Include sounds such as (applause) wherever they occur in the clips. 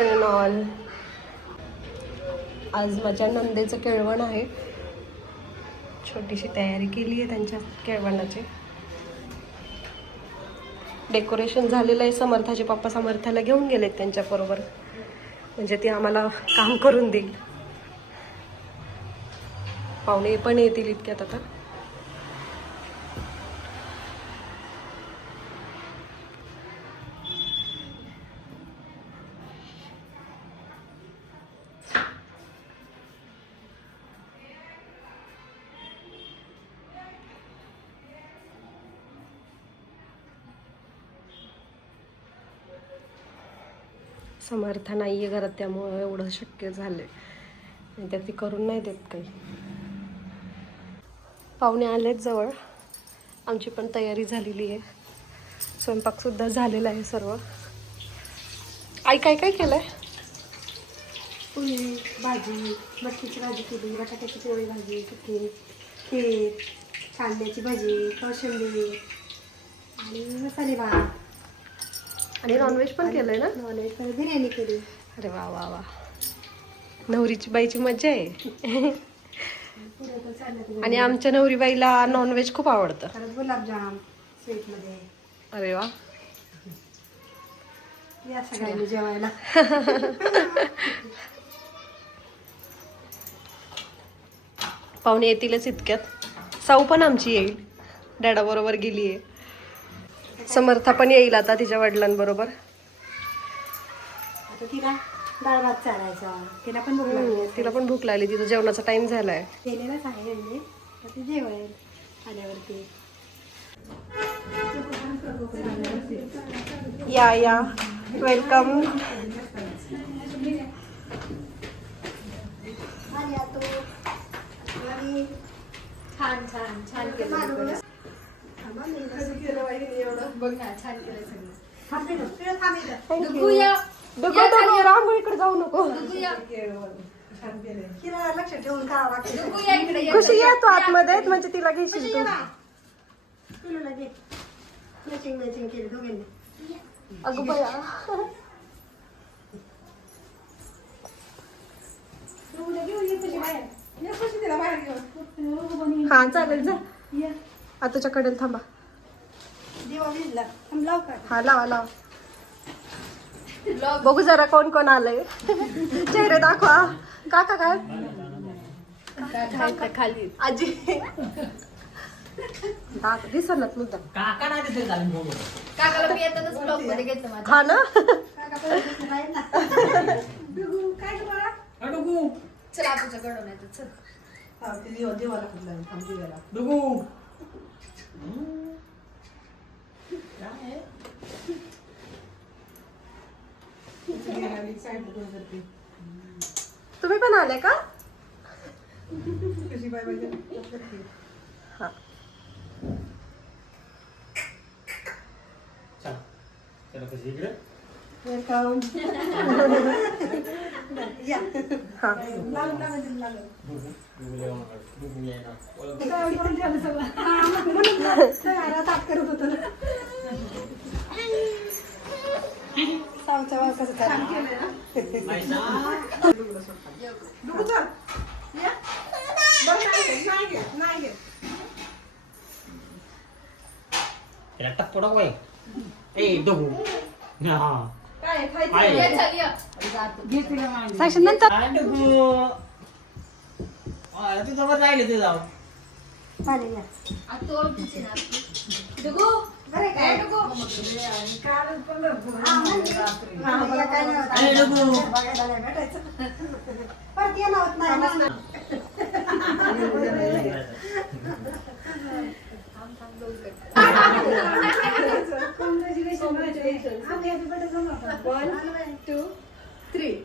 Afternoon all आज माझ्या नंदेचं केळवण आहे. छोटीशी तयारी केली आहे त्यांच्या केळवणाची. डेकोरेशन झालेलं आहे समर्थाचे पप्पा समर्थाला घेऊन गेलेत त्यांच्याबरोबर. म्हणजे ती आम्हाला काम करून देईल. पाहुणे पण येतील इतक्यात आता. समर्थ नाही आहे घरात त्यामुळं एवढं शक्य झालं आहे तर ती करून नाही देत काही. पाहुणे आलेत जवळ. आमची पण तयारी झालेली आहे. स्वयंपाकसुद्धा झालेला आहे सर्व. आई काय काय केलं आहे पुरी भाजी मटकीची भाजी केली बटाट्याची पोळी भाजी सुकी खीर कांद्याची भाजी कोशिंबीर आणि मसाले भात आणि नॉनव्हेज पण केलं आहे ना नॉनव्हेज परत बिर्याणी केली. अरे वा वा वा. नवरीची बाईची मज्जा आहे. आणि आमच्या नवरीबाईला नॉनव्हेज खूप आवडतं. गुलाबजाम स्वीटमध्ये. अरे वा. या सगळ्यांनी जेवायला. पाहुणे येतीलच इतक्यात. साऊ पण आमची येईल. डॅडाबरोबर गेली आहे समर्था पण येईल आता तिच्या वडिलांबरोबर. आता तिला डाळ भात चालायचा तिला पण भूक लागली तिला पण भूक लागली. तिचा जेवणाचा टाइम झालाय. केलेलंच आहे यांनी तर ती जेवेल आल्यावरती. या या. वेलकम छान छान छान केलं बघ ना छान केलं सगळं. थांबेल तुला थांबेल डुगूया डुगू डुगू रांगोळीकडे जाऊ नको. खुशी या तू आतमध्ये म्हणजे तिला घेशील तू. केली दोघांनी. अगं बया. हा चालेल जा. आताच्या कडेला थांबा. दिवा भिजला. थांब लाव का? हा लावा लावा. बघू जरा कोण कोण आलंय. चेहरे दाखवा. काका काय? खाली- खाली. आजी. मुद्दा दिसत झाली बघू. काकाला मी येतानाच ब्लॉगमध्ये घेतलं माझ्या हा ना? चला तुझ्याकडून येतो चल. हा, ते दिवा दिवाला कुठला? तुम्ही पण आले का. हा नंतर राहिले ते जाऊ चालेल, या. हा, म्हणजे. हा, मला काय नाही होत. अरे डुगू बघायला नाही भेटायचं. परत येणं होत नाही ना. Congratulations. Happy birthday. One, two, three.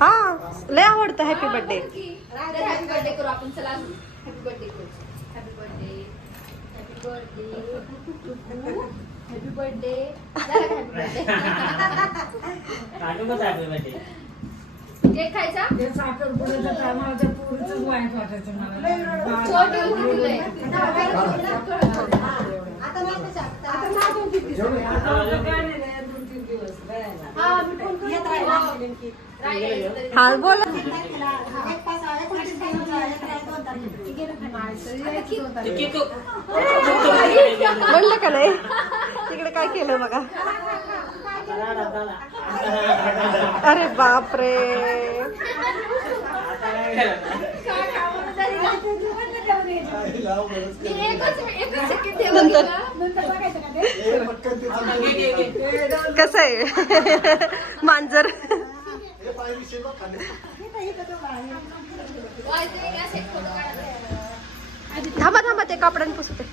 हा लय आवडतं हॅपी बर्थडे हॅपी बर्थडे करू बर्थडे करू birthday happy birthday happy birthday cake खायचा? ते साखर पुढे आम्हाला त्या पोरीचंच वाईट वाटायचं मला. छोटं मुलगं आहे. आता तिकडे काय केलं बघा? अरे बापरे. नंतर. आहे? मांजर. थांबा थांबा ते कापडाने पुसते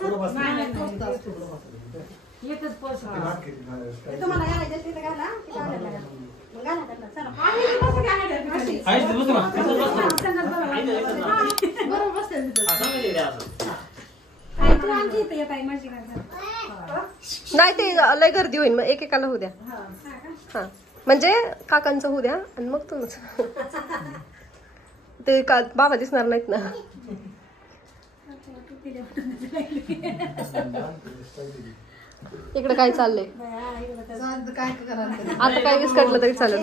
तो- नाही एकच ते? की ते बसू ना. तिथं बसू ना. बरोबर बसते तिथं. असं नाही ते असं. नाही ते लय गर्दी होईल मग एकेकाला होऊ द्या हा म्हणजे काकांचं होऊ द्या आणि मग तुमचं ते का बाबा दिसणार नाहीत ना. इकडे काय चाललंय? आता काय विस्कटलं तरी चालेल.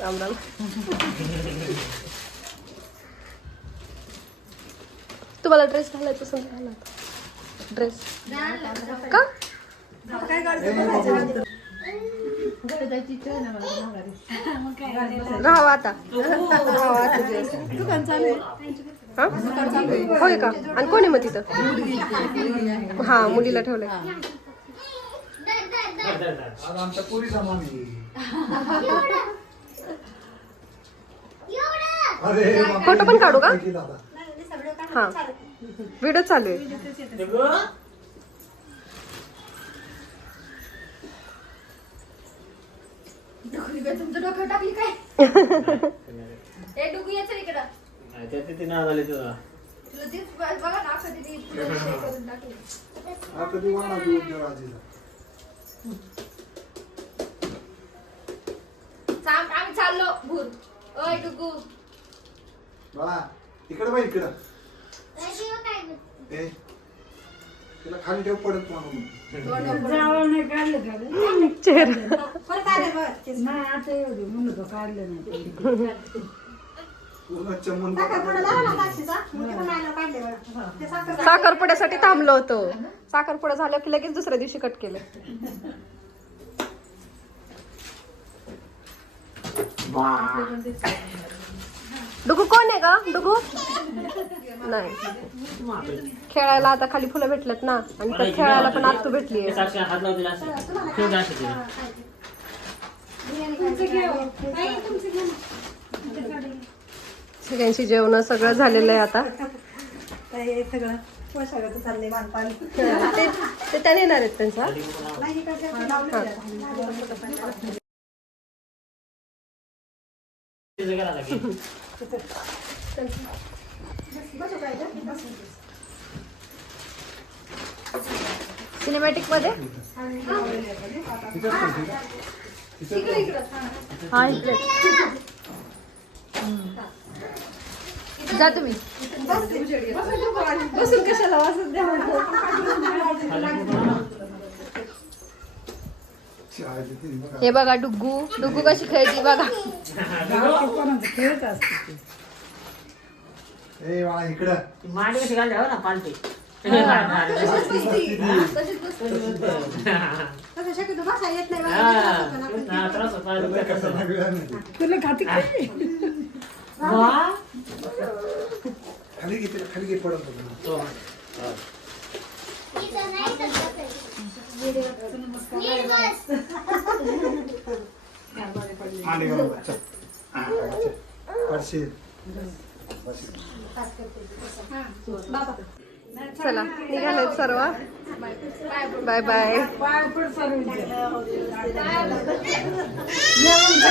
राम राम. तुम्हाला ड्रेस घालायचं पसंत घाला ड्रेस का राहावा आता राहावा आता. हा? होय का आणि कोणी मग तिथं हा मुलीला ठेवलंय. फोटो पण काढू का? हा व्हिडिओ चालू आहे. तुमचं डोकं टाकली काय? (laughs) ए याचं इकडं. नाव. तुला? तेच ब- बघा ना असं तिने तुला हे करून टाकलं. कधी वाणा देऊ द्या आजीला. चाल- आम्ही चाललो. भूर ओय डुकू बाळा इकडे बाई इकडं. ए, तिला खाली ठेव पडत म्हणून जावं नाही काढलं का रे? चेहरा. नाही आता एवढे म्हणत होतो, काढलं नाही. पूर्ण चमन साखरपुड्यासाठी थांबलो होतो. साखरपुडा झालं की लगेच दुसऱ्या दिवशी कट केलं. डुगू कोण आहे का डुगू? नाही. खेळायला आता खाली फुलं भेटलेत ना. आणि तर खेळायला पण आत्तू भेटली ते सगळ्यांची जेवण सगळं झालेलं आहे आता. सगळं ते ते त्याने येणार आहेत त्यांचा सिनेमॅटिकमध्ये? हा इकडे. जा तुम्ही. बसून कशाला वाचत द्या. हे बघा डुग्गू. डुग्गू कशी खेळती बघा. खेळत असते मांडी कशी घालते हो ना. तुला खाती. खाली घे तिला खाली घे पडत चल. निघाले सर्व बाय बाय.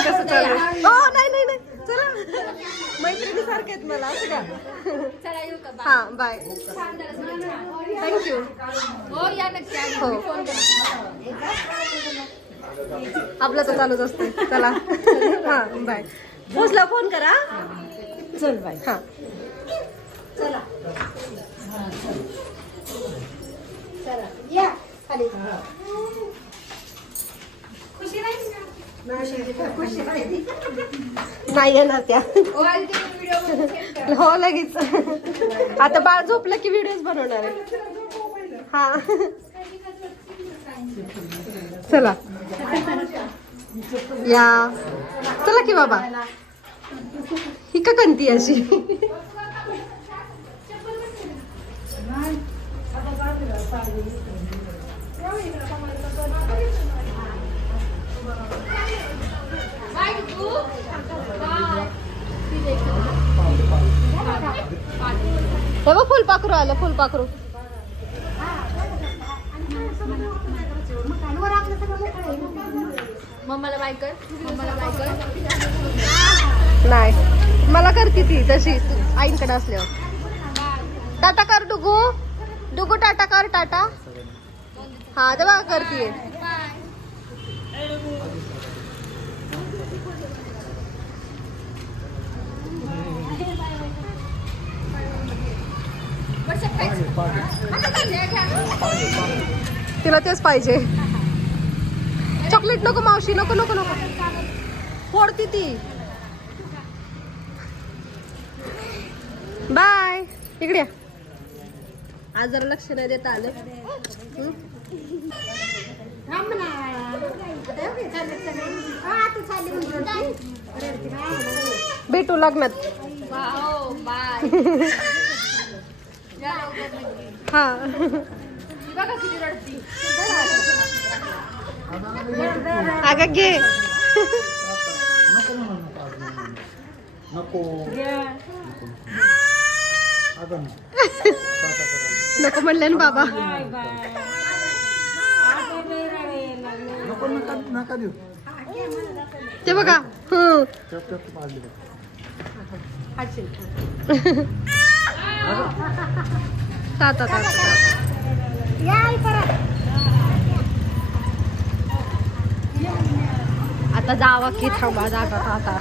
कसं चालू हो नाही मैत्रिणी सारखे आहेत मला असं का? चला येऊ का? बाय. हा बाय. थँक्यू हो या नक्की हो. फोन करा. आपलं तर चालूच असते चला. हा बाय पोचला फोन करा. चल बाई हा. नाही येणार त्या हो. नाही ते त्या. हो लगेच. आता बाळ झोपलं की व्हिडिओज बनवणार आहे. हा. चला. या. चला की बाबा. ही का कंती अशी? हे बघ फुलपाखरू आलं फुलपाखरू मम्माला बाय कर मम्माला बाय कर. नाही मला करते ती तशी. आईंकडे असल्यावर. टाटा कर डुगू. डुगू टाटा कर टाटा. हा ते बघा करतीये. तिला तेच पाहिजे. चॉकलेट नको मावशी नको नको नको. फोडती ती. बाय. इकडे या. आज जरा लक्ष नाही देता आलं? भेटू लग्नात (laughs) वाव, बाय. या लवकर नक्की. हा. ही बघा किती रडती. अगं घे. नको. म्हणले ना बाबा. Bye bye. आता नाही रडायला लागलं. नको नका नका देऊ. ते बघा. हं. (laughs) चप चप आता आता जावा की थांबा जाता आता